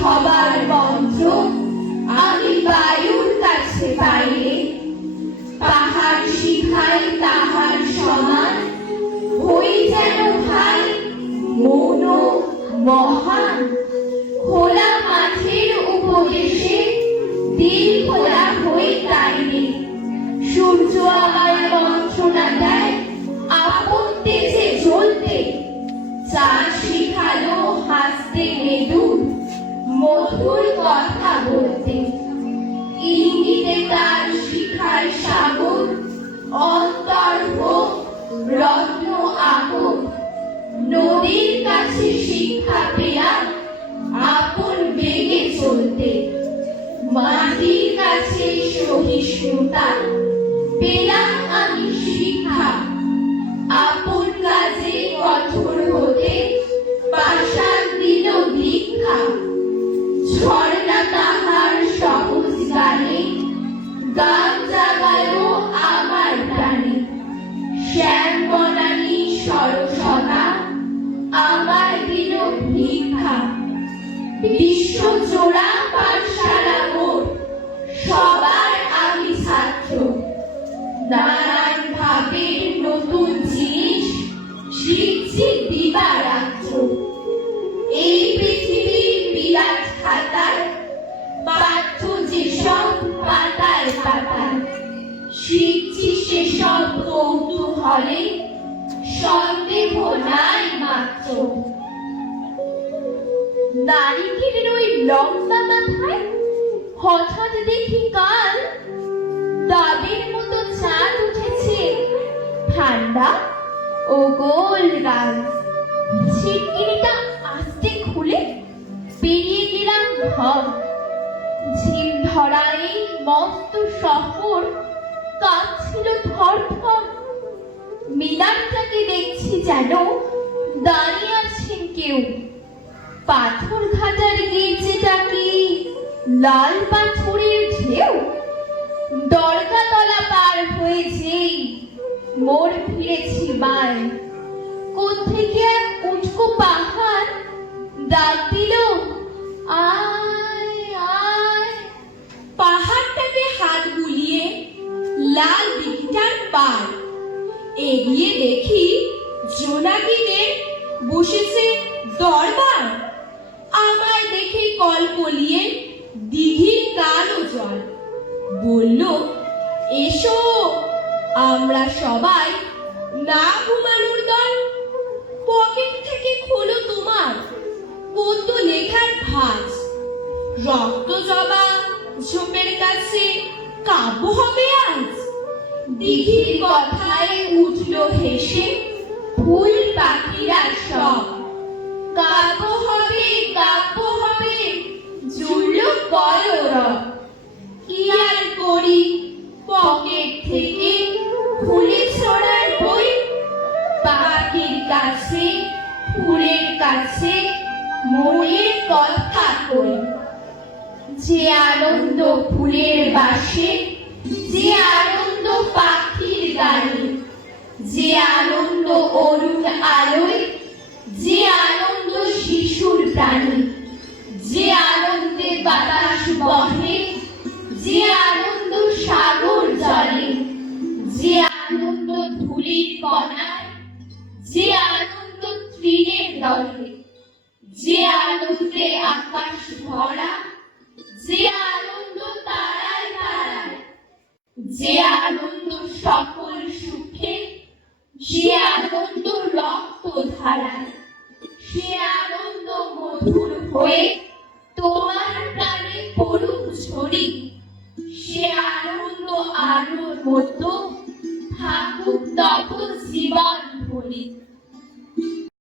হবার মন্ত্র আমি বায়ুর কাছে পাইলে, পাহাড় শিখাই তাহার সমান, হই যেন ভাই মৌন মহান। খোলা মাঠের উপদেশে দিল খোলা হই তাইলে, সূর্য আমার মন্ত্রণা দেয় আপন তেজে জ্বলতে। চাঁদ শিখালো হাসতে মৃদু মধুর কথা বলতে, ইঙ্গিতে তার শিখায় সাগর অন্তর হোক রত্ন আগুন। নদীর কাছে শিক্ষা পেলাম আপন বেগে চলতে, মাটির কাছে সহিষ্ণুতা পেলাম আমি শিক্ষা। আপন কাজে কঠোর হতে পাষাণ দিল দীক্ষা। ঝর্ণা তাহার সহজ গানে গান জাগালো আমার প্রাণে, শ্যাম বনানী সরসতা আমার দিল ভিক্ষা। বিশ্ব জোড়া পাঠশালা মোর সবার আমি ছাত্র, নানান ভাবের নতুন জিনিস শিখছি দিবারাত্র। এই পৃথিবীর বিরাট খাতায় পাঠ্য যেসব পাতায় পাতায়, শিখছি সেসব কৌতূহলে সন্দেহ নাই মাত্র। নারিকেলের ওই লম্বা মাথায় হঠাৎ দেখি কাল দাবের মতো চাঁদ উঠেছে ঠান্ডা ও গোল গাল। ছিটকিনিটা আস্তে খুলে বেরিয়ে গেলাম ঘর। ঝিল ধরা এই মস্ত শহর কাঁপছিল থরথর। মিনারটাকে দেখছি যেন দাঁড়িয়ে আছেন কেউ। পাথর ঘাটার গির্জেটা কি লাল পাথরের ঢেউ? দরগাতলা পার হয়ে যেই মোড় ফিরেছি বায়, কোত্থেকে এক উঁচু পাহাড় ডাক দিল আয় আয়। পাহাড়টাকে হাত বুলিয়ে লাল দিঘিটার পার এগিয়ে দেখি জোনাকিদের বসেছে দরবার। আমায় দেখে কলকলিয়ে দিঘির কালো জল বলল, এসো আমরা সবাই না ঘুমানোর দল। পকেট থেকে খোলো তোমার পদ্ম লেখার ভাঁজ, রক্ত জবা ঝোপের কাছে কাব্য হবে আজ। দিঘির কথায় উঠল হেসে ফুল পাখিরা সব, কাব্য হবে জুড়ল কলরব। কি আর করি পকেট থেকে খুলে ছড়ার বই, পাখির কাছে ফুলের কাছে মনের কথা কই। যে আনন্দ ফুলের বাসে, যে আনন্দ পাখির গানে, যে আনন্দ অরুণ আলোয়, যে আনন্দ শিশুর প্রাণে, যে আনন্দে বাতাস বহে, যে আনন্দ সাগর জলে, যে আনন্দ ধূলির কণায়, যে আনন্দ তৃণের দলে, যে আনন্দে আকাশ ভরা, যে আনন্দ তারায় তারায়, যে আনন্দ সকল সুখে, যে আনন্দ রক্ত ধারায়, সে আনন্দ মধুর হয়ে তোমার প্রাণে পড়ুক ঝরি। সে আনন্দ আলোর মতো